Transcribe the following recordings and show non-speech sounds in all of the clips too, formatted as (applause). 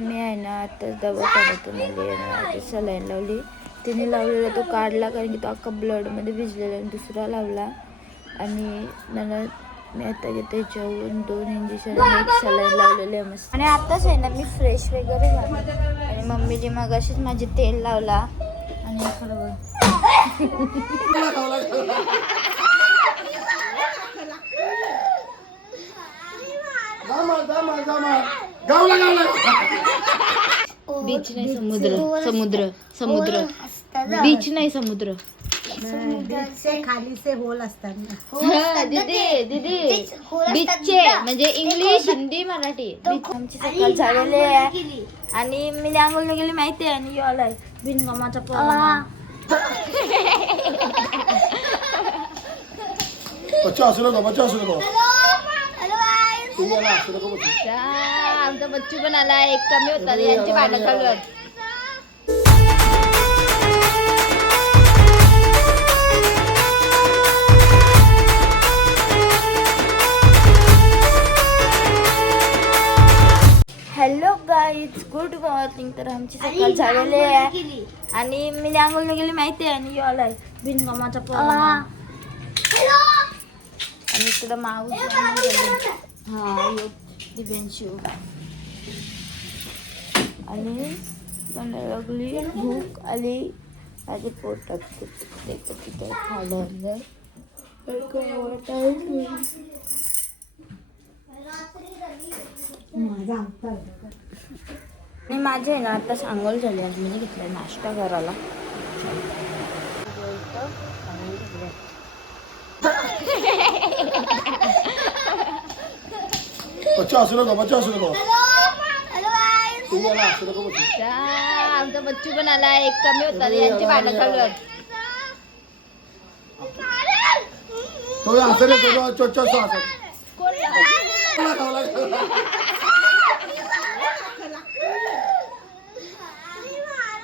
मी आहे ना आताच दवाखान्यातून आली ना आता सलाईन लावली. तिने लावलेला तो काढला कारण की तो अख्खा ब्लडमध्ये भिजलेला आणि दुसरा लावला. आणि मला मी आता घेते जेवून दोन इंजेक्शन आणि एक सलाईन लावलेले आहे मस्त. आणि आताच आहे ना मी फ्रेश वगैरे झाले. आणि मम्मीने मग अशीच माझे तेल लावला. आणि (laughs) (laughs) बीच नाही समुद्र. समुद्र समुद्र. बीच नाही समुद्र. से खाली से होल असतात ना. हा, दीदी दीदी. बीचचे म्हणजे इंग्लिश हिंदी मराठी. बीच आमची सकाळ झालेली आहे. आणि मी आंघोळ गेली माहिती आहे आणि यो आलाय. बिनकामाचा पोरगा. बच्चा हसू नको बच्चा हसू नको. तू याला हसू नको बच्चा. आमचा बच्चू पण आला एक कमी होता यांची भांडण चालू आहेत हॅलो गाईज गुड मॉर्निंग तर आमची सकाळ झालेली आहे. आणि मी आंघोळ गेली माहिती आहे. आणि यो आलाय बिनकामाचा पोरगा. आणि इकडं माऊस हा यो दिव्यांशू. आणि मला लागली भूक आली. आधी पोटात तिथे अंदर आणि माझे आहे ना आता सांगोल झाले. आज मी घेतलं नाश्ता करायला. बच्चा हसू नको बच्चा हसू नको. तू याला हसू नको बच्चा. त्या, आमचा बच्चू पण आला एक कमी होता यांची भांडण चालू आहेत तो हसू नको तो चोच्चा असं हसत. गावला, गावला, गावला.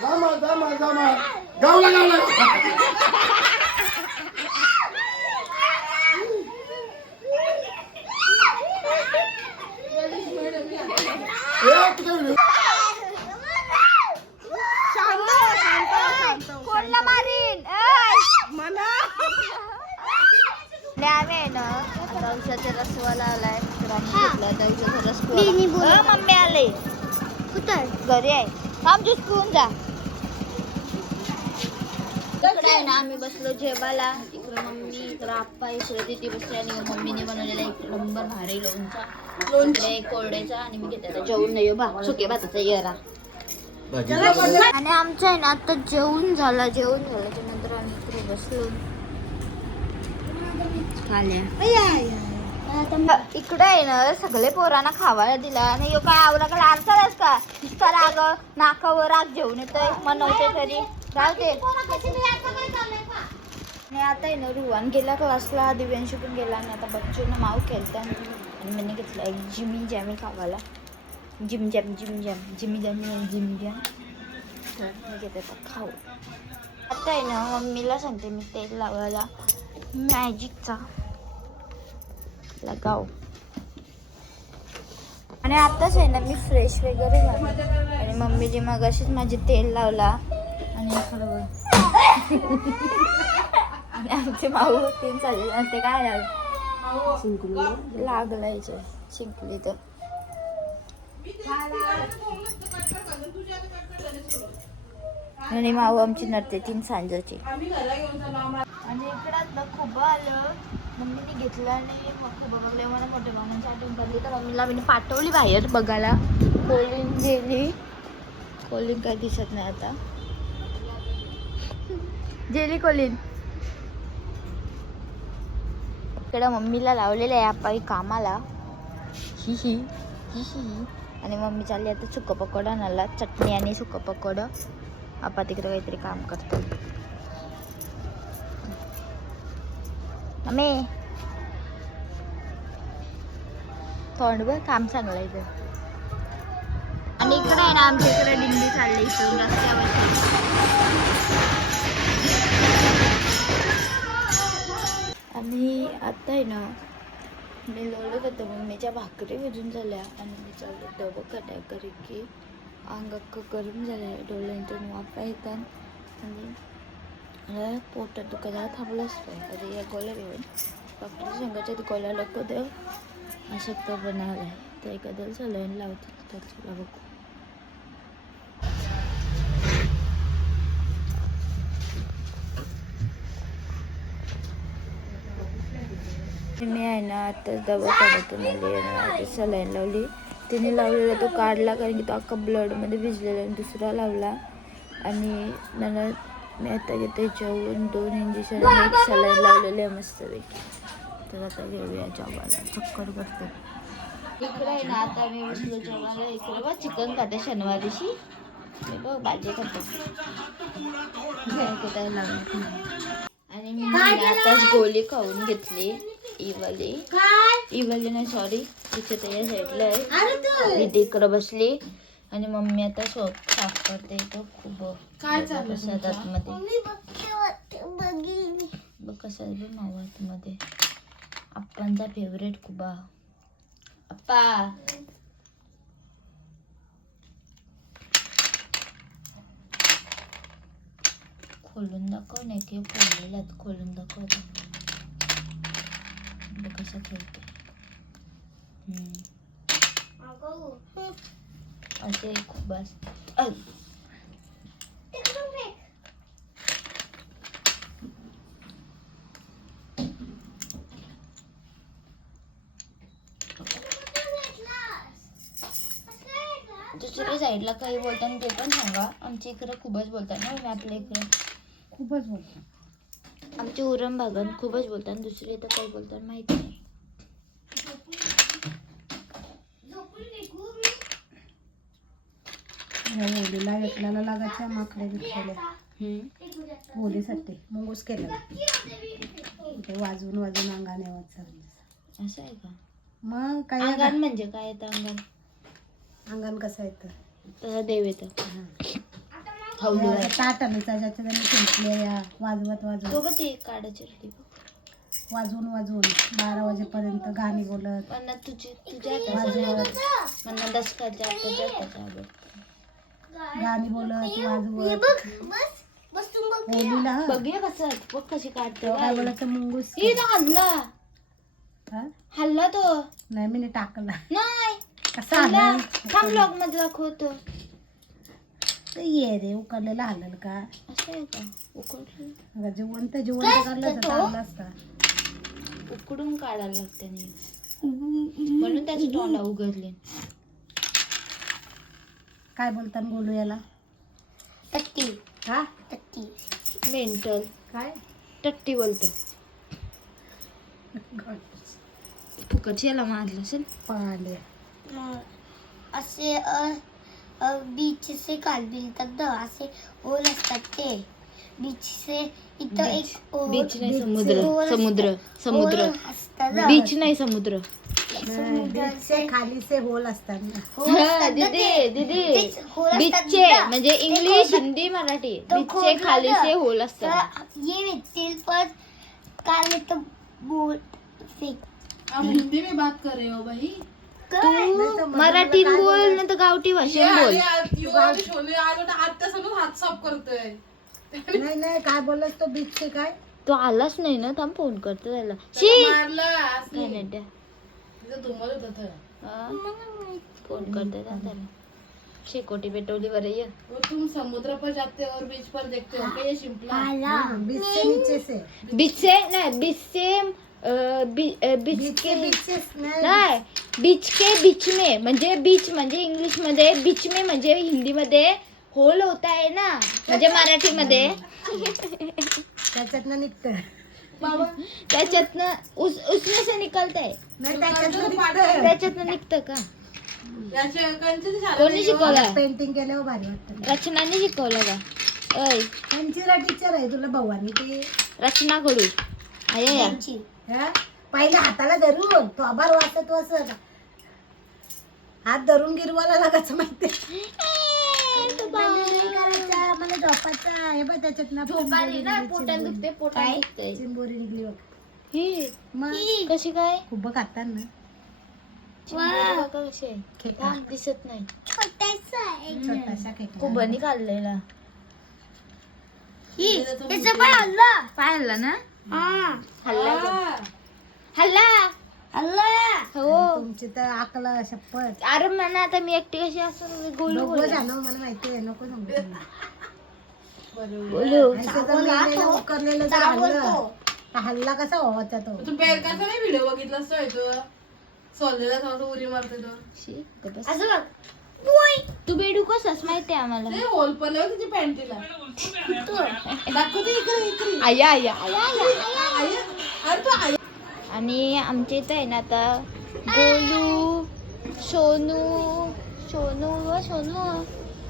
जामा, जामा, जामा. गावला गावला ए, तू काय व्हिडिओ? कोणला मारीन आम्ही आहे ना आता औषधाचा रसवाला आलाय तर आम्ही घेतला आता औषधाचा रस पिवायला. अ, मम्मी आले. घरी आहे. थांब स्कून जा. इकडे आहे ना आम्ही बसलो जेवायला. इकडे मम्मी इकडे आप्पा इकडे दिदी बसली आणि मम्मीने बनवलेला एक नंबर भारी लोणचा. कोरड्याचा आणि मी घेते आता जेवून नाही बा सुके भाताचा येरा. आणि आमचं आहे ना आता जेवून झाला जेवण झाल्याच्यानंतर आम्ही इकडे बसलो. इकडे आहे ना सगळे पोरांना खावायला दिला. आणि यो काय आवरा का लाडचालच का? नुसता राग नाकावर राग घेऊन येतोय मनवते तरी राहते आणि आता आहे ना रुवान गेला क्लासला दिव्यांशी पण गेला आणि आता बच्चून माव खेळता आणि मी घेतला एक Jimmy Jamie खावायला. Jim Jam Jim Jam Jimmy Jam Jim Jam. तर मी घेते आता खाऊ. आता आहे ना मम्मीला सांगते मी तेल लावायला. मॅजिकचा लगाव आणि आताच आहे ना मी फ्रेश वगैरे झाले. आणि मम्मीने मग अशीच माझे तेल लावला. आणि आमचे माऊ तीन चालले आणि ते काय लागलं लागलं याच्या शिंकली तर आणि माऊ आमची नरते तीन सांजाची. आणि इकडं ना खूप आलं. मम्मीने घेतलं आणि मग खूप बघले मला मोठे मामांची आठवण पडली. तर मम्मीला मी पाठवली बाहेर बघायला. कोलिंग गेली. कोलिंग काही दिसत नाही आता. जेली कोलिन इकडं मम्मीला लावलेलं आहे आपण कामाला. ही ही ही ही आणि मम्मी चालली आता सुकं पकोडा नाला चटणी आणि सुकं पकोडं. आपा तिकडे काहीतरी काम करतो. मम्मी तोंड काम चांगलं आहे आणि इकडे आहे ना आमच्या इकडे दिंडी चालली इथून रस्त्यावर आणि आता आहे ना मी लोळत होतो मम्मीच्या भाकरी विजून झाल्या आणि मी चाललो डबं कटाय करी की अंग अख्खं गरम झालं डोळ्यांतून वाफा येतात आणि पोटात दुखायला थांबलंच नाही कधी या गोळ्या घेऊन. डॉक्टर सांगायच्या ते गोळ्या लोक देव अशक्तपणा आलाय तर एखाद्याला सलाईन लावते तर तुला बघू. मी आहे ना आता दवाखान्यातून आली आणि सलाईन लावली. तिने लावलेला तो काढला कारण की तो अख्खा ब्लडमध्ये भिजलेला आणि दुसरा लावला. आणि मला मी आता घेते जेवून. दोन इंजेक्शन सलाईन लावलेले आहे मस्तपैकी तर आता घेऊया जेवायला. चक्कर बसते. इकडे आहे ना आता मी बसलो जेवायला. इकडे बघ चिकन खाते शनिवार दिवशी बघ भाजी खातो. लागत. आणि मी ना आताच गोळी खाऊन घेतली. इवाली. इवाली नाही सॉरी तिच्या त्या साईडला आहे. इकडं बसली. आणि मम्मी आता सोप साफ करते इथं खूप. काय कसं आतमध्ये. बघ कसं आहे बघ मावा आतमध्ये. आप्पांचा फेवरेट कुबा. आप्पा. खोलून दाखव नाही की खोललेल्यात खोलून दाखव आता. बघ कसं खेळते असे खूप असत दुसऱ्या साईडला काही बोलताना ते पण सांगा. आमच्या इकडे खूपच बोलतात ना मी आपल्या इकडे. खूपच बोलतो आमच्या उरम भागात खूपच बोलतात दुसरे तर काही बोलतात माहिती नाही या होलीला एकल्याला लागायच्या माकडे बिकलेल्या. होलीसाठी मुंगूस केलं ते वाजवून वाजवून अंगाने वाजवलं असं आहे का? मग काय अंगण म्हणजे काय येतं अंगण अंगण कसं येतं? तसं देव येतं. हवलू या ताट आलं त्याच्यात त्यांनी शिंपले वाजवत वाजवत. ते काढायची वाजवून वाजवून बारा वाजेपर्यंत गाणी बोलत. पण तुझे तुझ्या वाजवत. दसकाच्या आवडतं गाणी बोलत वाजवत. होलीला. बघूया कसं बघ कशी काढते काय. बोलायचं मुंगूस ही हल्ला. हा? हल्ला तो. नाही मी टाकला. नाही. कसं हल्ला? आलं थांब ब्लॉगमध्ये दाखवतो. ते ये रे उकडलेलं हलल का? जिवंत जिवंत काढलं तर चांगलं असता. उकडून काढायला लागते नाही म्हणून त्याची तोंडा उघडले. काय बोलतात बोलू याला? टट्टी. हा? टट्टी. मेंटल. काय? टट्टी बोलतो. फुकट याला मारलं असेल. पाले. असे बीच से काल बिलतात ना असे होल असतात ते. बीच से इथं एक बीच नाही समुद्र. समुद्र समुद्र. बीच नाही समुद्र. बीचचे खालीचे होल असतात ना होल हा, असतात ना दीदी ते. दीदी तेच होल असतात बीचचे ना. म्हणजे ते इंग्लिश हिंदी मराठी तो बीचचे खोदलं खालीचे ना. होल असतात तर ये पण काल बोल फेक हिंदी में बात कर रहे हो भाई तू मराठीत बोल नाही तर गावठी भाषेत बोल युगाने छोले आलो ना आता सगळं हात साफ करतोय नाही नाही काय बोलत तो बीचचे काय तो आलाच नाही ना थांब फोन करतो त्याला शी मारला आज काय नाही त्या. तुंबत होत हा? फ़ोन त्याला शेकोटी पेटवली बरं ये वो तुम समुद्र पर जाते हो और बीच पर देखते हो ये शिमला? बीचचे नीचे से। बीच से नाही बीच से अं, बी- अं, बीच बीच के नाही बीच के बीच में म्हणजे बीच म्हणजे इंग्लिश मध्ये बीच में म्हणजे हिंदी मध्ये होल होता है ना म्हणजे मराठीमध्ये. त्याच्यातनं निघतं त्याच्यातनं उस उसमें से निकलत आहे नाही त्याच्यातनं निघतं का? कोणी शिकवलं? पेंटिंग केल्यावर भारी वाटतं. रचनाने शिकवलं का? अय टीचर आहे तुला भावानी ते. रचना कडू अरे या हा? पहिले हाताला धरून. तो आभार वाचत वाचत. हात धरून गिरवाला लागायचं माहिती झोपायचा हे बघ त्याच्यात ना झोपाली ना पोटात दुखते पोटात दुखते चिंबोरी निघली बघ. ही मग कशी काय? खूप खातात ना. बघा कसे खेकडा. दिसत नाही. छोटासा खेकडा कुबनी ही, हल्ला. ना? हल्ला? हल्ला. हल्ला. हो. तुमची तर आकला शपथ. अरे म्हणा आता मी एकटी कशी असं गोलू नको बोलू. जाणं मला माहिती आहे नको सांगू. हल्लं तर हल्ला कसा व्हायचा तो? तू बेरकाचा नाही व्हिडिओ बघितला असतो तू सोललेला थोडासा उरी मारते तो. असं बघ. तू बेडू कसास माहिती आहे आम्हाला? ते होल पडले होते तिच्या पॅन्टीला दाखवते इकडे इकडे. आया आया आया. आई, अरे तू आई आणि आमच्या इथं आहे ना आता गोलू सोनू सोनू व सोनू.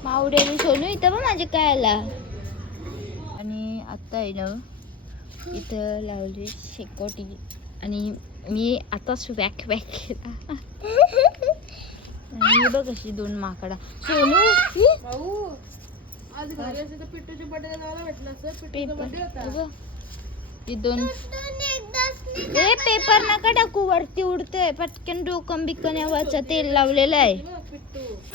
मावडे सोनू इथं पण माझे काय आला आता आहे ना इथं लावली शेकोटी. आणि मी आताच वॅक वॅक केला. आणि हे बघ अशी दोन माकडा. सोनू भाऊ आज घरी असे तर पिट्टूच्या बड्डेला जायला भेटलं असतं. पिट्टूचा पेपर बड्डे होता. हे बघ. दोन ए पेपर नका टाकू वरती उडतंय. पटकन डोकं बिकन यावाचं तेल लावलेलं आहे.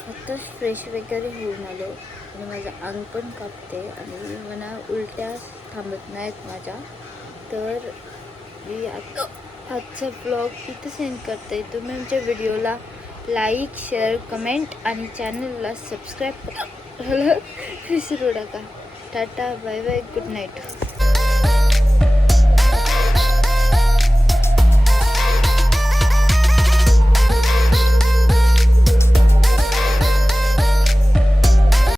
आत्ताच फ्रेश वगैरे होऊन आलो. आणि माझं अंग पण कापते. आणि मला उलट्या थांबत नाहीत माझ्या. तर मी आता आजचा ब्लॉग इथं सेंड करते. तुम्ही आमच्या व्हिडिओला लाईक शेअर कमेंट आणि चॅनलला सबस्क्राईब करायला विसरू नका. Tata bye bye good night